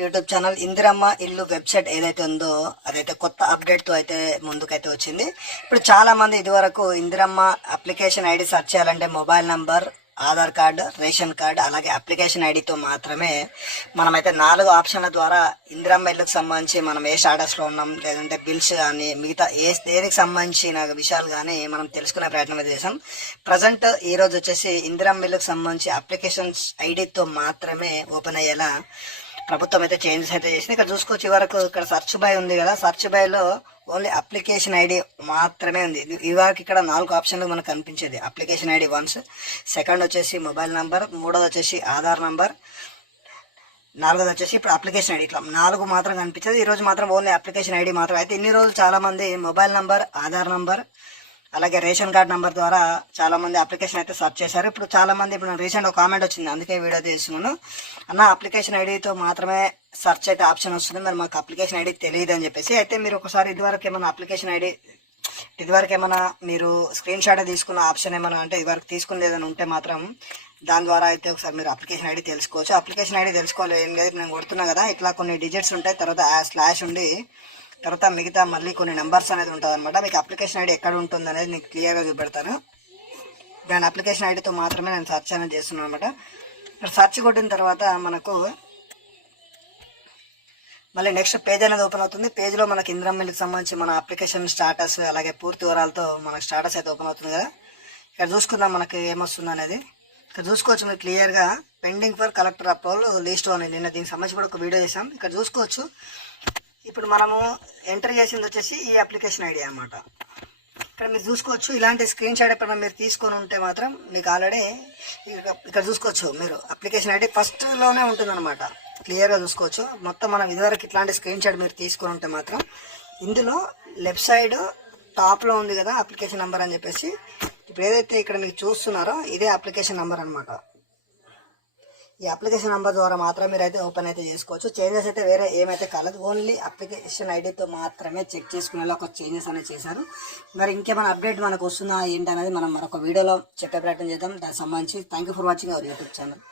YouTube channel Indiramma ఇల్లు website ఏదైతే ఉందో అదైతే కొత్త అప్డేట్తో అయితే ముందుకైతే వచ్చింది. ఇప్పుడు చాలా మంది ఇదివరకు ఇందిరమ్మ అప్లికేషన్ ఐడి సెర్చ్ చేయాలంటే mobile number, Aadhaar card, ration card అలాగే అప్లికేషన్ ఐడితో మాత్రమే మనమైతే 4 ఆప్షన్ల ద్వారా ఇందిరమ్మ ఇల్లుకు సంబంధించి మనం ఏ స్టాటస్లో ఉన్నాం, లేదంటే బిల్స్ కానీ మిగతా దేనికి సంబంధించిన విషయాలు కానీ మనం తెలుసుకునే ప్రయత్నం అయితే చేసాం. ప్రజెంట్ ఈరోజు వచ్చేసి ఇందిరమ్మ ఇల్లుకు సంబంధించి అప్లికేషన్స్ ఐడితో మాత్రమే ఓపెన్ అయ్యేలా ప్రభుత్వం అయితే చేంజెస్ అయితే చేసింది. ఇక్కడ చూసుకోవచ్చు, వరకు ఇక్కడ సర్చ్ బై ఉంది కదా, సర్చ్ బైలో ఓన్లీ అప్లికేషన్ ఐడి మాత్రమే ఉంది. ఇవరకు ఇక్కడ 4 ఆప్షన్లు మనకు కనిపించేది. అప్లికేషన్ ఐడి వన్స్, సెకండ్ వచ్చేసి మొబైల్ నంబర్, మూడోది వచ్చేసి ఆధార్ నంబర్, నాలుగోది వచ్చేసి ఇప్పుడు అప్లికేషన్ ఐడి. ఇట్లా 4 మాత్రం కనిపించేది. ఈరోజు మాత్రం ఓన్లీ అప్లికేషన్ ఐడి మాత్రం. అయితే ఇన్ని రోజులు చాలా మంది మొబైల్ నంబర్, ఆధార్ నంబర్ అలాగే రేషన్ కార్డ్ నెంబర్ ద్వారా చాలా మంది అప్లికేషన్ అయితే సెర్చ్ చేశారు. ఇప్పుడు చాలా మంది ఇప్పుడు రీసెంట్ ఒక కామెంట్ వచ్చింది, అందుకే వీడియో చేస్తున్నాను. అన్న అప్లికేషన్ ఐడితో మాత్రమే సెర్చ్ అయితే ఆప్షన్ వస్తుంది, మరి మాకు అప్లికేషన్ ఐడి తెలియదు అని చెప్పేసి. అయితే మీరు ఒకసారి ఇదివరకు ఏమైనా అప్లికేషన్ ఐడి ఏమైనా మీరు స్క్రీన్ షాట్ తీసుకున్న ఆప్షన్ ఏమైనా అంటే ఇదివరకు తీసుకుని ఏదైనా ఉంటే మాత్రం దాని ద్వారా అయితే ఒకసారి మీరు అప్లికేషన్ ఐడి తెలుసుకోవచ్చు. అప్లికేషన్ ఐడి తెలుసుకోవాలి ఏం లేదు, నేను కొడుతున్నా కదా, ఇట్లా కొన్ని డిజిట్స్ ఉంటాయి, తర్వాత స్లాష్ ఉండి తర్వాత మిగతా మళ్ళీ కొన్ని నెంబర్స్ అనేది ఉంటుంది అనమాట. మీకు అప్లికేషన్ ఐడి ఎక్కడ ఉంటుంది అనేది నీకు క్లియర్గా చూపెడతాను. దాని అప్లికేషన్ ఐడితో మాత్రమే నేను సెర్చ్ అనేది చేస్తున్నాను అనమాట. ఇక్కడ సెర్చ్ కొట్టిన తర్వాత మనకు మళ్ళీ నెక్స్ట్ పేజ్ అనేది ఓపెన్ అవుతుంది. పేజ్లో మనకి ఇందిరమ్మ ఇల్లుకి సంబంధించి మన అప్లికేషన్ స్టాటస్ అలాగే పూర్తి వివరాలతో మనకు స్టాటస్ అయితే ఓపెన్ అవుతుంది కదా. ఇక్కడ చూసుకుందాం మనకి ఏమొస్తుంది అనేది. ఇక్కడ చూసుకోవచ్చు మీరు క్లియర్గా pending for collector approval list అని, నిన్న దీనికి సంబంధించి కూడా ఒక వీడియో చేసాం. ఇక్కడ చూసుకోవచ్చు, ఇప్పుడు మనము ఎంటర్ చేసింది వచ్చేసి ఈ అప్లికేషన్ ఐడి అనమాట. ఇక్కడ మీరు చూసుకోవచ్చు, ఇలాంటి స్క్రీన్ షాట్ ఎప్పుడైనా మీరు తీసుకొని ఉంటే మాత్రం మీకు ఆల్రెడీ ఇక్కడ చూసుకోవచ్చు మీరు అప్లికేషన్ ఐడి ఫస్ట్లోనే ఉంటుందన్నమాట. క్లియర్గా చూసుకోవచ్చు. మొత్తం మనం ఇదివరకు ఇట్లాంటి స్క్రీన్ షాట్ మీరు తీసుకొని ఉంటే మాత్రం ఇందులో లెఫ్ట్ సైడ్ టాప్లో ఉంది కదా అప్లికేషన్ నెంబర్ అని చెప్పేసి, ఇప్పుడు ఏదైతే ఇక్కడ మీకు చూస్తున్నారో ఇదే అప్లికేషన్ నెంబర్ అనమాట. ఈ అప్లికేషన్ నెంబర్ ద్వారా మాత్రం మీరు అయితే ఓపెన్ అయితే చేసుకోవచ్చు. చేంజెస్ అయితే వేరే ఏమైతే కాలేదు, ఓన్లీ అప్లికేషన్ ఐడితో మాత్రమే చెక్ చేసుకునేలా ఒక చేంజెస్ అనేది చేశారు. మరి ఇంకేమైనా అప్డేట్ మనకు వస్తుందా ఏంటి అనేది మనం మరొక వీడియోలో చెప్పే ప్రయత్నం చేద్దాం. దానికి సంబంధించి thank you for watching our YouTube channel.